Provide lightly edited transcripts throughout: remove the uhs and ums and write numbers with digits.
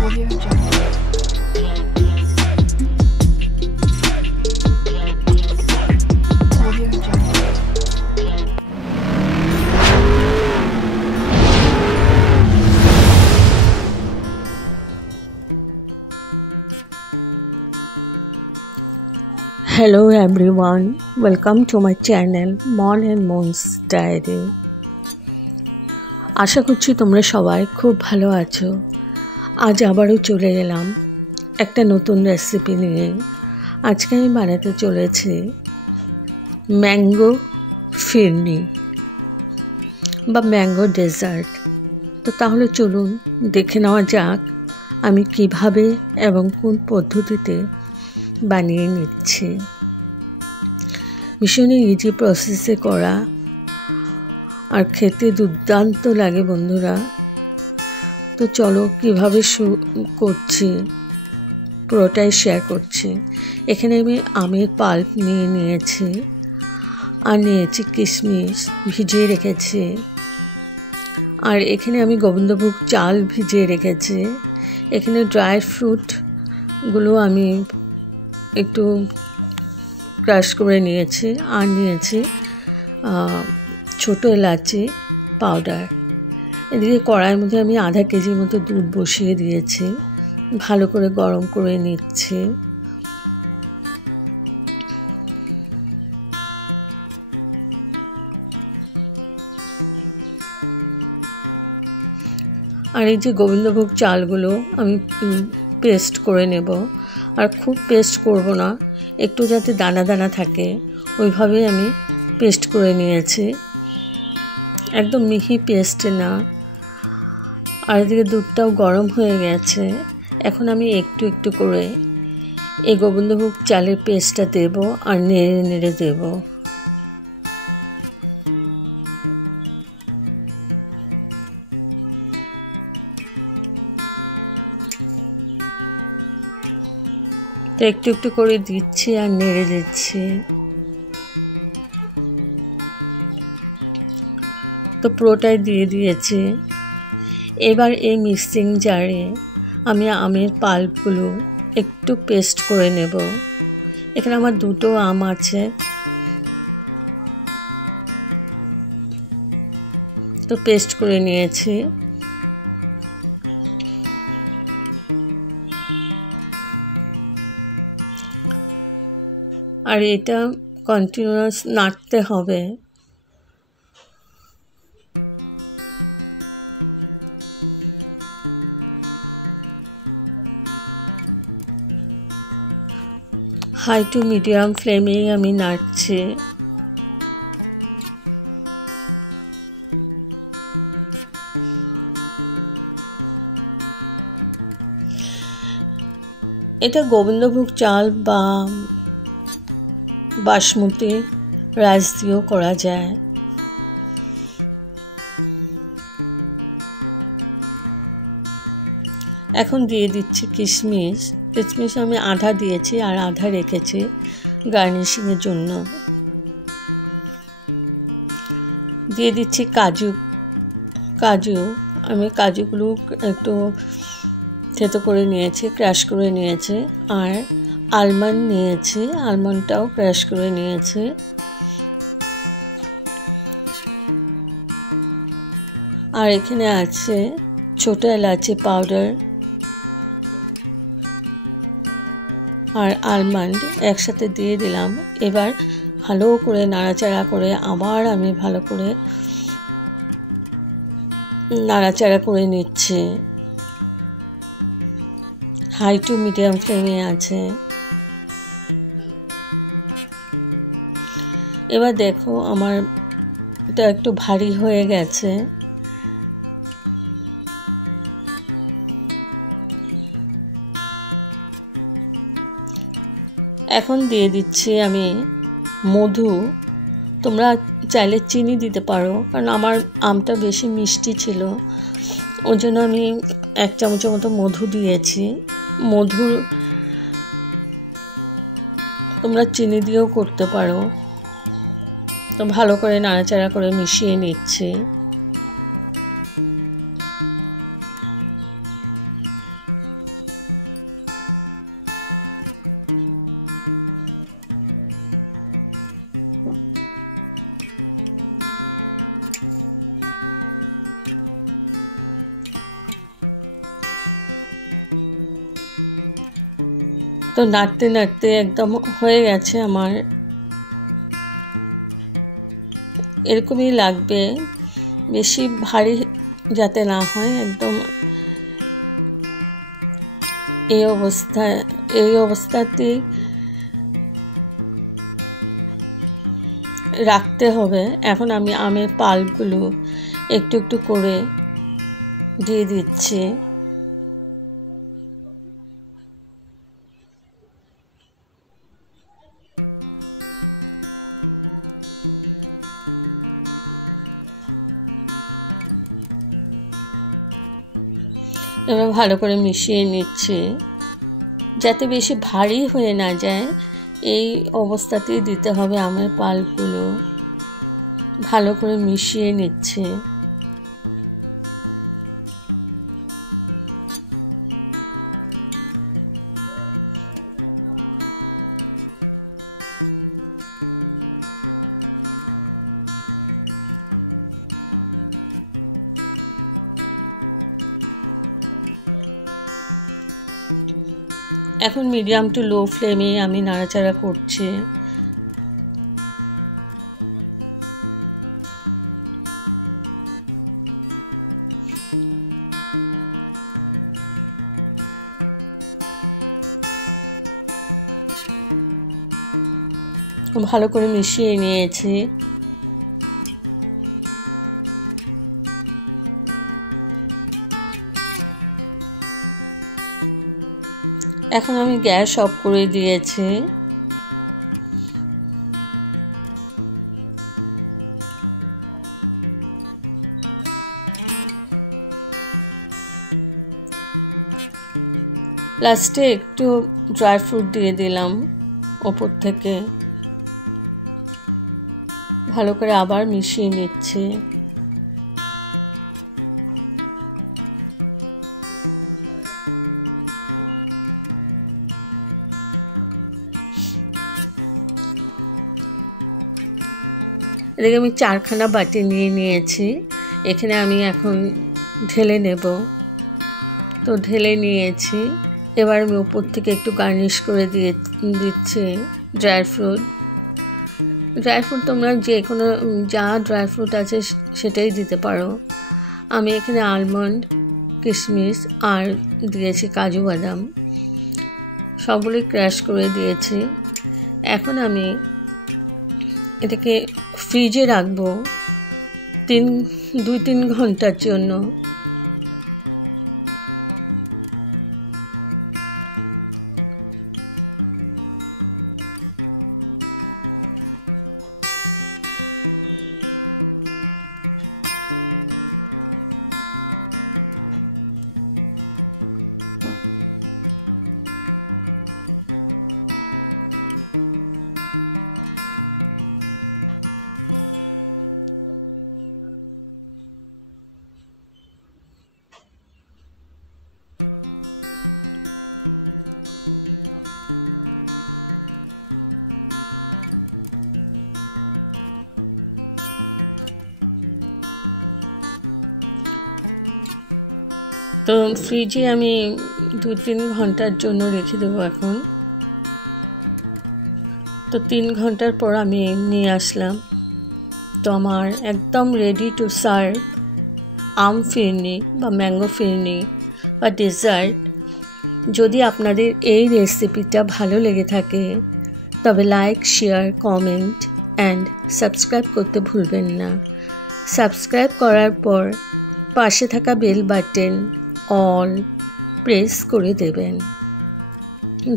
Audio Jungle. Audio Jungle. Hello everyone, welcome to my channel Mon and Mon's Diary. আশা করছি তোমরা সবাই খুব ভালো আছো। আজ আবারও চলে এলাম একটা নতুন রেসিপি নিয়ে। আজকে আমি বানাতে চলেছি ম্যাঙ্গো ফিরনি বা ম্যাঙ্গো ডেজার্ট। তো তাহলে চলুন দেখে নেওয়া যাক আমি কিভাবে এবং কোন পদ্ধতিতে বানিয়ে নিচ্ছি। ভীষণই ইজি প্রসেসে করা আর খেতে দুর্দান্ত লাগে বন্ধুরা। তো চলো কিভাবে করছি পুরোটাই শেয়ার করছি। এখানে আমি আমের পাল্প নিয়েছি আর নিয়েছি কিশমিশ ভিজিয়ে রেখেছি, আর এখানে আমি গোবিন্দভোগ চাল ভিজিয়ে রেখেছি। এখানে ড্রাই ফ্রুটগুলো আমি একটু ক্রাশ করে নিয়েছি, আর নিয়েছি ছোটো এলাচি পাউডার। এদিকে কড়াইয়ের মধ্যে আমি আধা কেজির মতো দুধ বসিয়ে দিয়েছি, ভালো করে গরম করে নিচ্ছি। আর এই যে গোবিন্দভোগ চালগুলো আমি পেস্ট করে নেব, আর খুব পেস্ট করব না, একটু যাতে দানা দানা থাকে ওইভাবেই আমি পেস্ট করে নিয়েছি, একদম মিহি পেস্ট না। আর এদিকে দুধটাও গরম হয়ে গেছে। এখন আমি একটু একটু করে এই গোবিন্দভোগ চালের পেস্টটা দেব আর নেড়ে নেড়ে দেব। তো একটু একটু করে দিচ্ছি আর নেড়ে দিচ্ছি। তো পুরোটাই দিয়ে দিয়েছি। এবার এই মিক্সিং জারে আমি আমের পাল্পগুলো একটু পেস্ট করে নেব। এখানে আমার দুটো আম আছে, তো পেস্ট করে নিয়েছি। আর এটা কন্টিনিউয়াস নাড়তে হবে। হাই টু মিডিয়াম ফ্লেমেই আমি নাড়ছি। এটা গোবিন্দভোগ চাল বা বাসমতি রাইস দিয়েও করা যায়। এখন দিয়ে দিচ্ছি কিশমিশ। কিশমিশ আমি আধা দিয়েছি আর আধা রেখেছি গার্নিশিংয়ের জন্য। দিয়ে দিচ্ছি কাজু। আমি কাজুগুলো একটু থেতো করে নিয়েছি, ক্রাশ করে নিয়েছি। আর আলমন্ড নিয়েছি, আলমন্ডটাও ক্রাশ করে নিয়েছি। আর এখানে আছে ছোটো এলাচি পাউডার আর আলমন্ড একসাথে দিয়ে দিলাম। এবার ভালো করে নাড়াচাড়া করে আবার আমি ভালো করে নাড়াচাড়া করে নিচ্ছি। হাই টু মিডিয়াম ফ্লেমে আছে। এবার দেখো আমার এটা একটু ভারী হয়ে গেছে। এখন দিয়ে দিচ্ছি আমি মধু। তোমরা চাইলে চিনি দিতে পারো, কারণ আমার আমটা বেশি মিষ্টি ছিল, ওই জন্য আমি 1 চামচের মতো মধু দিয়েছি। মধু তোমরা চিনি দিয়েও করতে পারো। তো ভালো করে নাড়াচাড়া করে মিশিয়ে নিচ্ছি। তো নাড়তে নাড়তে একদম হয়ে গেছে আমার। এরকমই লাগবে, বেশি ভারী যাতে না হয়, একদম এই অবস্থাতেই রাখতে হবে। এখন আমি আমের পাল্পগুলো একটু একটু করে দিয়ে দিচ্ছি। এবার ভালো করে মিশিয়ে নিচ্ছি, যাতে বেশি ভারী হয়ে না যায়। এই অবস্থাতেই দিতে হবে আমের পাল্পগুলো। ভালো করে মিশিয়ে নিচ্ছে। এখন মিডিয়াম টু লো ফ্লেমে আমি নাড়াচাড়া করছি। ভালো করে মিশিয়ে নিয়েছি। এখন আমি গ্যাস অফ করে দিয়েছি। লাস্টে একটু ড্রাই ফ্রুট দিয়ে দিলাম ওপর থেকে। ভালো করে আবার মিশিয়ে নিচ্ছি। এদিকে আমি 4খানা বাটি নিয়ে নিয়েছি। এখানে আমি এখন ঢেলে নেব। তো ঢেলে নিয়েছি। এবার আমি উপর থেকে একটু গার্নিশ করে দিচ্ছি ড্রাই ফ্রুট। তোমরা যে কোনো যা ড্রাই ফ্রুট আছে সেটাই দিতে পারো। আমি এখানে আলমন্ড, কিশমিশ আর দিয়েছি কাজু বাদাম, সবগুলোই ক্র্যাশ করে দিয়েছি। এখন আমি এটাকে ফ্রিজে রাখবো 2-3 ঘন্টার জন্য। তো ফ্রিজে আমি 2-3 ঘন্টার জন্য রেখে দেবো এখন। তো 3 ঘন্টার পর আমি নিয়ে আসলাম। তো আমার একদম রেডি টু সার্ভ আম ফিরনি বা ম্যাঙ্গো ফিরনি বা ডেজার্ট। যদি আপনাদের এই রেসিপিটা ভালো লেগে থাকে তবে like, share, comment and subscribe করতে ভুলবেন না। সাবস্ক্রাইব করার পর পাশে থাকা বেল বাটন অল প্রেস করে দেবেন।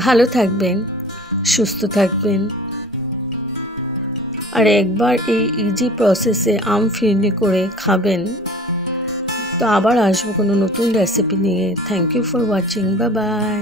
ভালো থাকবেন, সুস্থ থাকবেন। আর একবার এই ইজি প্রসেসে আম ফিরনি করে খাবেন। তো আবার আসবো কোনো নতুন রেসিপি নিয়ে। Thank you for watching. Bye by.